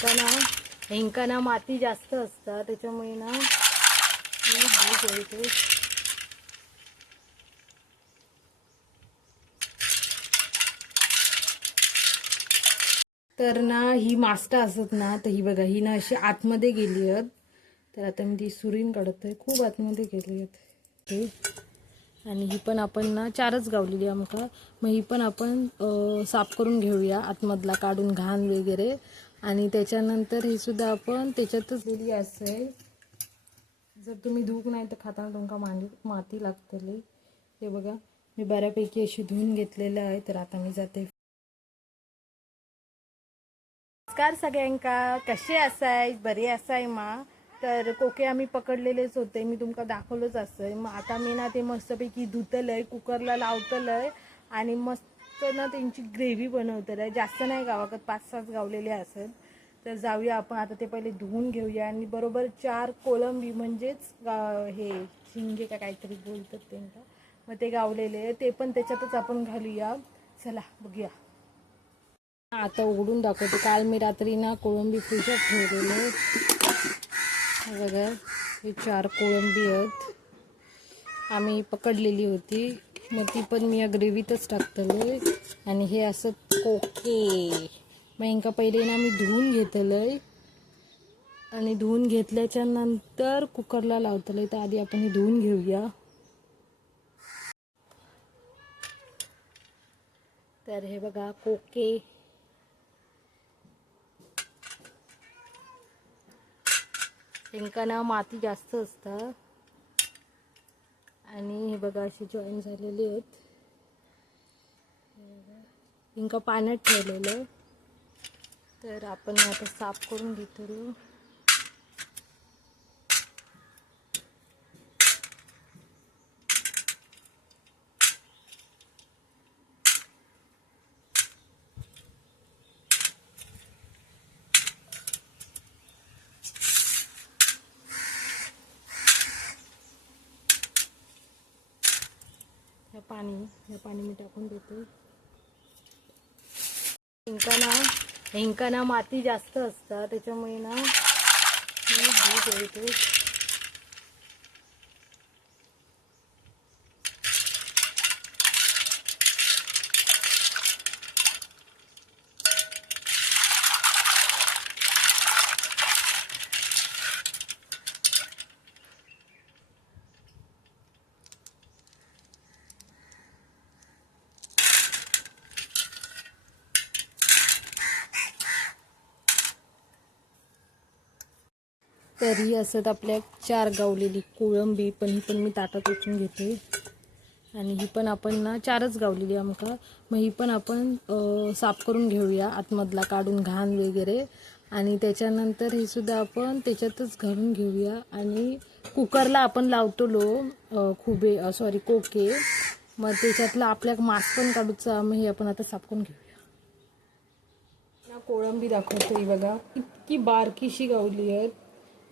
हेंकाना माती जास्त असतात त्याच्यामुळे ना तर ना ही मास्टा असत ना, तर ही बघा ही ना अशी आतमध्ये गेली आहेत. तर आता मी ती सुरीन काढतोय, खूप आतमध्ये गेली आहेत. आणि ही पण आपण ना 4च गावलेली आमका. मग ही पण आपण साफ करून घेऊया आतमधला काढून घाण वगैरे. आणि त्याच्यानंतर ही सुद्धा आपण त्याच्यातच दिली असेल. जर तुम्ही धूक नाही तर खाताना तुमका माती लागतली. हे बघा मी बऱ्यापैकी अशी धुवून घेतलेलं आहे. तर आता मी जाते. नमस्कार सगळ्यांका, कसे असाय? बरे असाय मा? तर कोके आम्ही पकडलेलेच होते, मी तुमका दाखवलंच असं. मग आता मी ना ते मस्तपैकी धुतलंय, कुकरला लावतलंय आणि मस्त ना त्यांची ग्रेव्ही बनवतलंय. जास्त नाही गावाकत 5-6 गावलेले असत. तर जाऊया आपण आता, ते पहिले धुवून घेऊया. आणि बरोबर 4 कोळंबी म्हणजेच हे शिंगे का काहीतरी बोलतात त्यांना, मग ते गावलेले ते पण त्याच्यातच आपण घालूया. चला बघूया. आता उघडून दाखवते. काल मी रात्री ना कोळंबी फ्रीजर ठेवलेले बघा. हे 4 कोळंबी आहेत, आम्ही पकडलेली होती. मग ती पण मी या ग्रेव्हीतच टाकतले. आणि हे असं कोके मग यांका पहिले ना मी धुवून घेतलंय. आणि धुवून घेतल्याच्या नंतर कुकरला लावतलंय. तर आधी आपण हे धुवून घेऊया. तर हे बघा कोके, यांका ना माती जास्त असतात. आणि हे बघा अशी जॉईन झालेली आहेत. यांका पाण्यात ठेवलेलं. तर आपण आता साफ करून घेतो. हे पाणी मी टाकून देतो. हेंकाना माती जास्त असतात त्याच्यामुळे ना मी दूध देतो. तरी असत आपल्या 4 गावलेली कोळंबी. पण ही पण मी ताटात ओतून घेते. आणि ही पण आपण ना 4च गावलेली आमका. मग ही पण आपण साफ करून घेऊया आतमधला काढून घाण वगैरे. आणि त्याच्यानंतर हे सुद्धा आपण त्याच्यातच घालून घेऊया. आणि कुकरला आपण लावतो कोके. मग त्याच्यातला आपल्या मांस पण काढूचा. मग हे आपण आता साफ करून घेऊया. कोळंबी दाखवते बघा, इतकी बारकीशी गावली आहेत.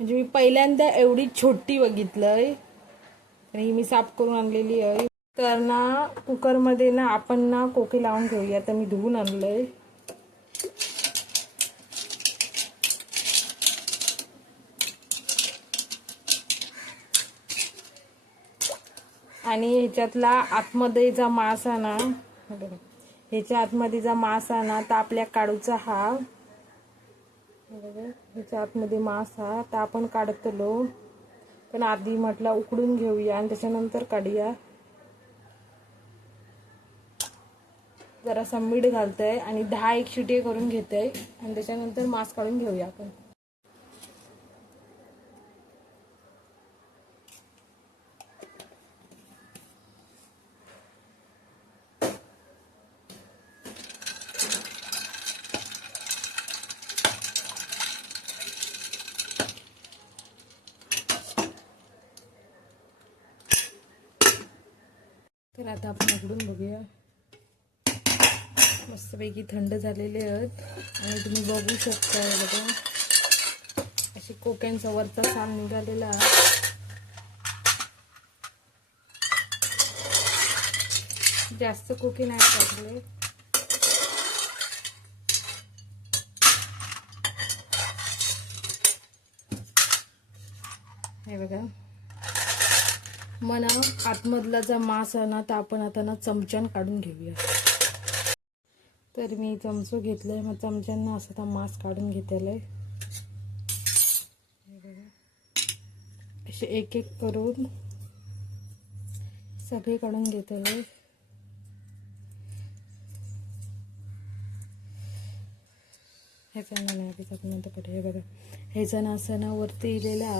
म्हणजे मी पहिल्यांदा एवढी छोटी बघितलंय. आणि मी साफ करून आणलेली आहे. तर ना कुकरमध्ये ना आपण ना कोके लावून घेऊया. तर मी धुवून आणलंय. आणि ह्याच्यातला आतमध्ये जा मांस आहे ना, ह्याच्या आतमध्ये जा मांस आहे ना, तर आपल्या काढूचा हा. ह्याच्या आतमध्ये मांस हा तर आपण काढतलो. पण आधी म्हटलं उकडून घेऊया आणि त्याच्यानंतर काढूया. जरासा मीठ घालतंय आणि 10-1 शिटी करून घेतोय. आणि त्याच्यानंतर मांस काढून घेऊया आपण. तर आता आपण उघडून बघूया. मस्तपैकी थंड झालेले आहेत. आणि तुम्ही बघू शकता बघा अशी कोक्यांचा वरचा साल निघालेला आहे. जास्त कोके नाही टाकले. हे बघा, मना आतमधला जो मांस आहे ना, तो आपण आता ना चमच्यान काढून घेऊया. तर मी चमचो घेतलाय, मग चमच्यानं असं आता मांस काढून घेतलंय. असे एक एक करून सगळे काढून घेतलंय. ह्याचा नाही आपल्याकडे हे बघा, ह्याचा ना असं ना वरती इलेला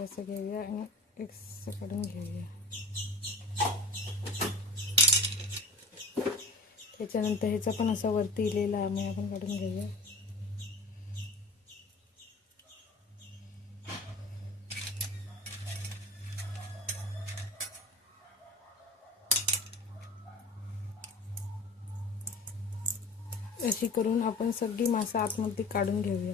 असं घेऊया आणि एक काढून घेऊया. त्याच्यानंतर ह्याचा पण असा वरती इलेला आम्ही आपण काढून घेऊया. अशी करून आपण सगळी मांस आतमध्ये काढून घेऊया.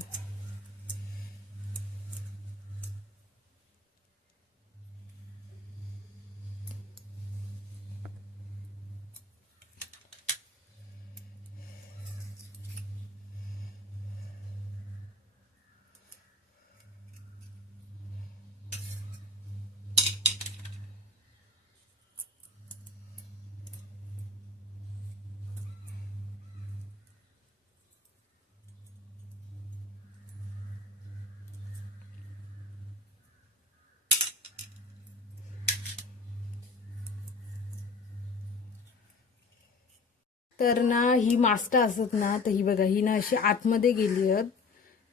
तर ना ही मास्टा असत ना, तर ही बघा, ही ना अशी आतमध्ये गेली आहेत.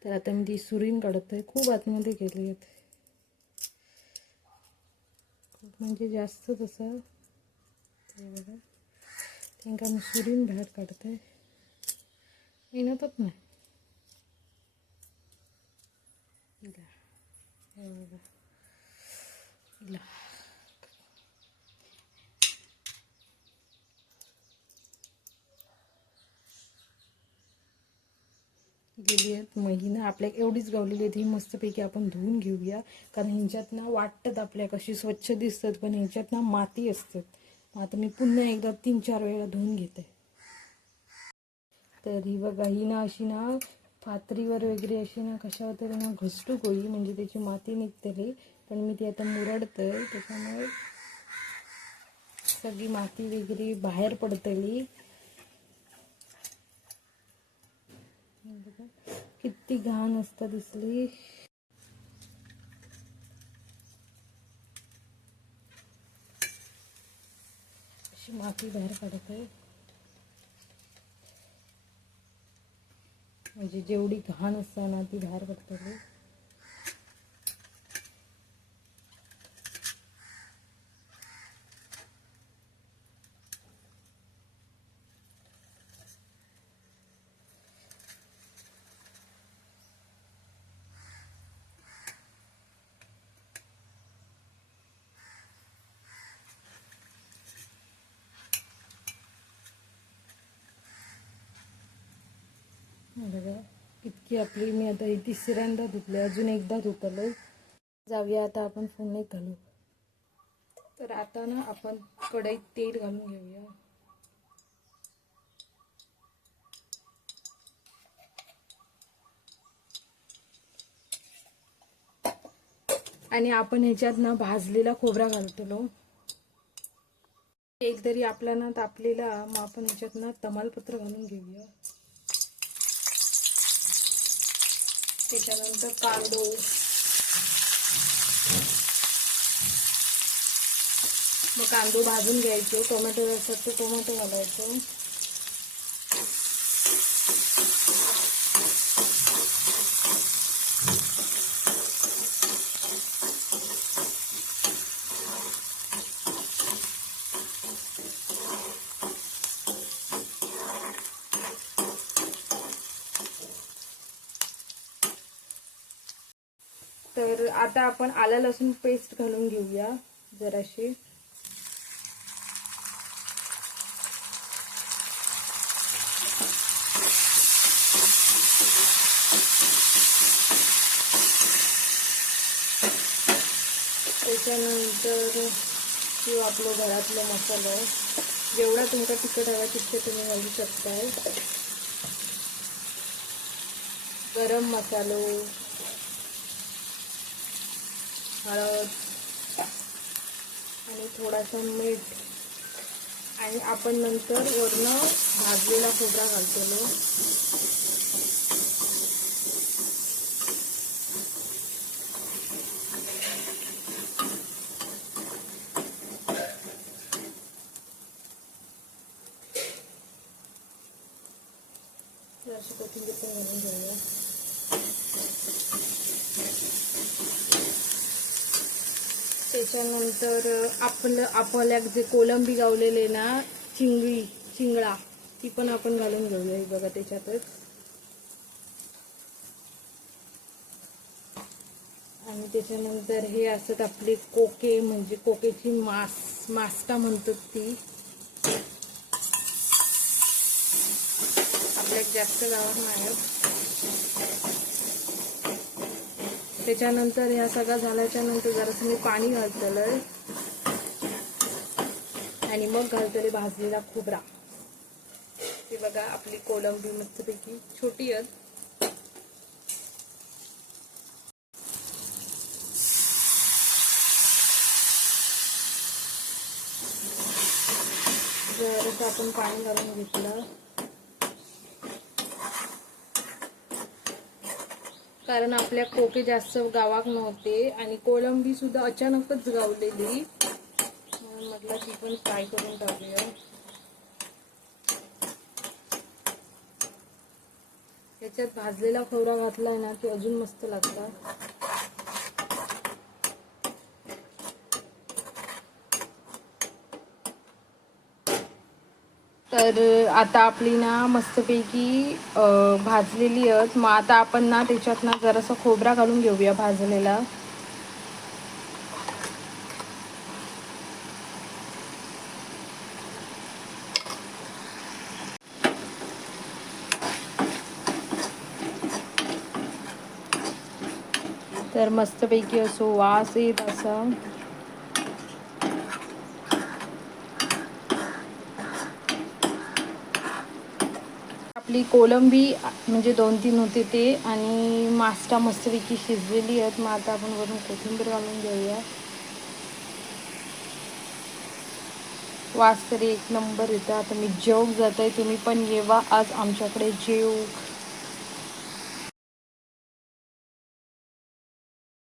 तर आता मी ती सुरीन काढतोय. खूप आतमध्ये गेली आहेत, खूप म्हणजे जास्त तसं. हे बघा, त्यांना मी सुरीन बाहेर काढतोय. येणारच नाही. हे बघा, गेली आहेत. महिना आपल्या एवढीच गावलेली आहेत. ही मस्तपैकी आपण धुवून घेऊया, कारण ह्यांच्यात ना वाटतात आपल्या कशी स्वच्छ दिसतात, पण ह्यांच्यात ना माती असतात. आता मी पुन्हा एकदा 3-4 वेळा धुवून घेते. तर ही बघा, ही ना अशी ना पातळीवर वगैरे अशी ना कशावर तरी ना घसटूक होई, म्हणजे त्याची माती निघतली. पण मी ती आता मुरडतोय, त्याच्यामुळे सगळी माती वगैरे बाहेर पडतली. किती घाण असता दिसली. अशी माती बाहेर काढत आहे, म्हणजे जेवढी घाण असता ना ती बाहेर पडतली. बघा, इतकी आपली मी आता ही तिसऱ्यांदा धुतली, अजून एकदा धुतलं. जाऊया आता आपण फोडणीत घालू. तर आता ना आपण कढईत तेल घालून घेऊया. आणि आपण ह्याच्यात ना भाजलेला खोबरा घालतो. एक तरी आपला ना तापलेला, मग आपण ह्याच्यात ना तमालपत्र घालून घेऊया. त्याच्यानंतर कांदो, मग कांदो भाजून घ्यायचो. टोमॅटो असतात तर टोमॅटो घालायचो. तर आता आपण आलं लसूण पेस्ट घालून घेऊया जराशी. त्याच्यानंतर किंवा आपलं घरातलं मसाला, जेवढा तुमचा तिखट हवा तितके तुम्ही घालू शकताय. गरम मसालो, हळद आणि थोडासा मीठ आणि आपण नंतर वरनं भाजलेला खोबरा घालतो. अशी कोथिंबीर पण घालून घेऊया. त्याच्यानंतर आपल्या जे कोलंबी गावलेले ना चिंगळा ती पण आपण घालून घेऊया. बघा त्याच्यातच. आणि त्याच्यानंतर हे असत आपले कोके, म्हणजे कोकेची मास्टा म्हणतात ती. आपल्याला जास्त गावात नाही. त्याच्यानंतर ह्या सगळं झाल्याच्या नंतर जरासं मी पाणी घालतलंय आणि मग घालतले भाजलेला खोबरा. ते बघा आपली कोलंबी मस्तपैकी छोटी आहेत. जरासं आपण पाणी घालून घेतलं कारण आपल्या कोके जास्त गावाक नव्हते आणि कोलंबी सुद्धा अचानकच गावलेली, म्हणून म्हटलं ती पण फ्राय करून टाकूया. त्याच्यात भाजलेला खोबरा घातलाय ना की अजून मस्त लागतं. तर आता आपली ना मस्तपैकी भाजलेली आहेत. मग आता आपण ना त्याच्यात ना जरासा खोबरा घालून घेऊया भाजलेला. तर मस्तपैकी असो वास येत असं. आपली कोलंबी म्हणजे 2-3 होते ते आणि मास्टा मस्तपैकी शिजलेली आहेत. मग आता आपण वरून कोथिंबीर घालून घेऊया. वास तरी एक नंबर येतं. आता मी जेवून जात आहे, तुम्ही पण येवा आज आमच्याकडे जेव.